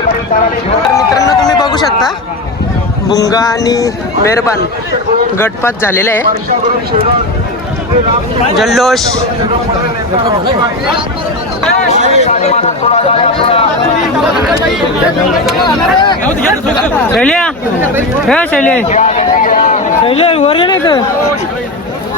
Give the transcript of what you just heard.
मित्रांनो तुम्ही बघू शकता भुंगा आणि मेहरबान गटपात झालेला आहे. जल्लोष शैल्या हे शैल्या वर नाही तर